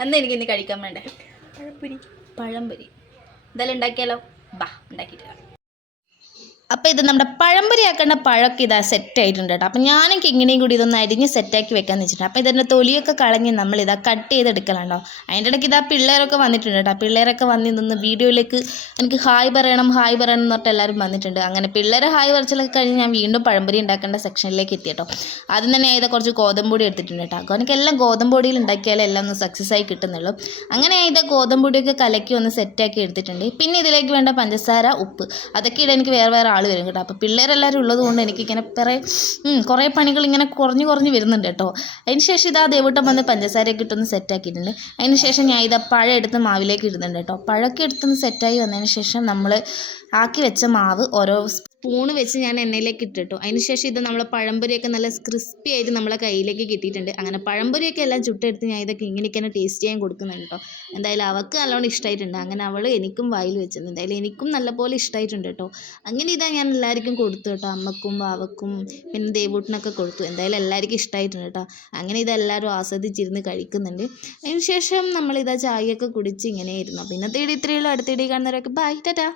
അന്ന് എനിക്ക് ഇന്ന് കഴിക്കാൻ വേണ്ടേ പഴംപൊരി എന്തായാലും ഉണ്ടാക്കിയാലോ? ബാ ഉണ്ടാക്കിയിട്ട്. അപ്പോൾ ഇത് നമ്മുടെ പഴംപൊരി ആക്കേണ്ട പഴമൊക്കെ ഇതാ സെറ്റായിട്ടുണ്ട് കേട്ടോ. അപ്പോൾ ഞാനും കിങ്ങിണിയും കൂടി ഇതൊന്ന് അരിഞ്ഞ് സെറ്റാക്കി വെക്കാമെന്ന് വെച്ചിട്ടുണ്ട്. അപ്പോൾ ഇതിൻ്റെ തൊലിയൊക്കെ കളഞ്ഞ് നമ്മളിതാ കട്ട് ചെയ്തെടുക്കലാണ്ടോ. അതിൻ്റെ ഇടയ്ക്ക് ഇതാ പിള്ളേരൊക്കെ വന്നിട്ടുണ്ട് കേട്ടോ. പിള്ളേരൊക്കെ വന്നിരുന്ന് വീഡിയോയിലേക്ക് എനിക്ക് ഹായ് പറയണം എന്ന് പറഞ്ഞിട്ട് എല്ലാവരും വന്നിട്ടുണ്ട്. അങ്ങനെ പിള്ളേരെ ഹായ് പറിച്ചിലൊക്കെ കഴിഞ്ഞ് ഞാൻ വീണ്ടും പഴംപൊരി ഉണ്ടാക്കേണ്ട സെക്ഷനിലേക്ക് എത്തി കേട്ടോ. ആദ്യം തന്നെ ഇത് കുറച്ച് ഗോതമ്പൊടി എടുത്തിട്ടുണ്ട് കേട്ടോ. എനിക്കെല്ലാം ഗോതമ്പൊടിയിൽ ഉണ്ടാക്കിയാലേ എല്ലാം ഒന്ന് സക്സസ് ആയി കിട്ടുന്നുള്ളൂ. അങ്ങനെ ഇത് ഗോതമ്പൊടിയൊക്കെ കലക്കി ഒന്ന് സെറ്റാക്കി എടുത്തിട്ടുണ്ട്. പിന്നെ ഇതിലേക്ക് വേണ്ട പഞ്ചസാര, ഉപ്പ് അതൊക്കെ ഇടാൻ എനിക്ക് വേറെ ആൾ വരും കേട്ടോ. അപ്പോൾ പിള്ളേരെല്ലാവരും ഉള്ളത് കൊണ്ട് എനിക്കിങ്ങനെ കുറേ പണികൾ ഇങ്ങനെ കുറഞ്ഞ് വരുന്നുണ്ട് കേട്ടോ. അതിന് ശേഷം ഇതാ ദേവൂട്ടം വന്ന് പഞ്ചസാരയൊക്കെ ഇട്ടൊന്ന് സെറ്റാക്കിയിട്ടുണ്ട്. അതിന് ശേഷം ഞാൻ ഇതാ പഴം എടുത്ത് മാവിലേക്ക് ഇടുന്നുണ്ട് കേട്ടോ. പഴമൊക്കെ എടുത്തൊന്ന് സെറ്റായി വന്നതിന് ശേഷം നമ്മൾ ആക്കി വെച്ച മാവ് ഓരോ സ്പൂണ് വെച്ച് ഞാൻ എണ്ണയിലേക്ക് ഇട്ടിട്ടു. അതിന് ശേഷം ഇത് നമ്മളെ പഴംപൊരിയൊക്കെ നല്ല ക്രിസ്പി ആയിട്ട് നമ്മളെ കയ്യിലേക്ക് കിട്ടിയിട്ടുണ്ട്. അങ്ങനെ പഴംപൊരിയൊക്കെ എല്ലാം ചുട്ടെടുത്ത് ഞാൻ ഇതൊക്കെ ഇങ്ങനെയൊക്കെ ടേസ്റ്റ് ചെയ്യാൻ കൊടുക്കുന്നുണ്ട് കേട്ടോ. എന്തായാലും അവൾക്ക് നല്ലോണം ഇഷ്ടമായിട്ടുണ്ട്. അങ്ങനെ അവൾ എനിക്കും വായിൽ വെച്ചത് എന്തായാലും എനിക്കും നല്ലപോലെ ഇഷ്ടമായിട്ടുണ്ട് കേട്ടോ. അങ്ങനെ ഇതാ ഞാൻ എല്ലാവർക്കും കൊടുത്തു കേട്ടോ. അമ്മക്കും വാവക്കും പിന്നെ ദേവൂട്ടിനൊക്കെ കൊടുത്തു. എന്തായാലും എല്ലാവർക്കും ഇഷ്ടമായിട്ടുണ്ട് കേട്ടോ. അങ്ങനെ ഇതെല്ലാവരും ആസ്വദിച്ചിരുന്ന് കഴിക്കുന്നുണ്ട്. അതിന് ശേഷം നമ്മളിതാ ചായയൊക്കെ കുടിച്ച് ഇങ്ങനെ ഇരുന്നു. അപ്പോൾ ഇന്നത്തെ ഇത്രയേ ഉള്ളൂ. അടുത്ത കാണുന്നവരൊക്കെ ബൈ ടാറ്റാ.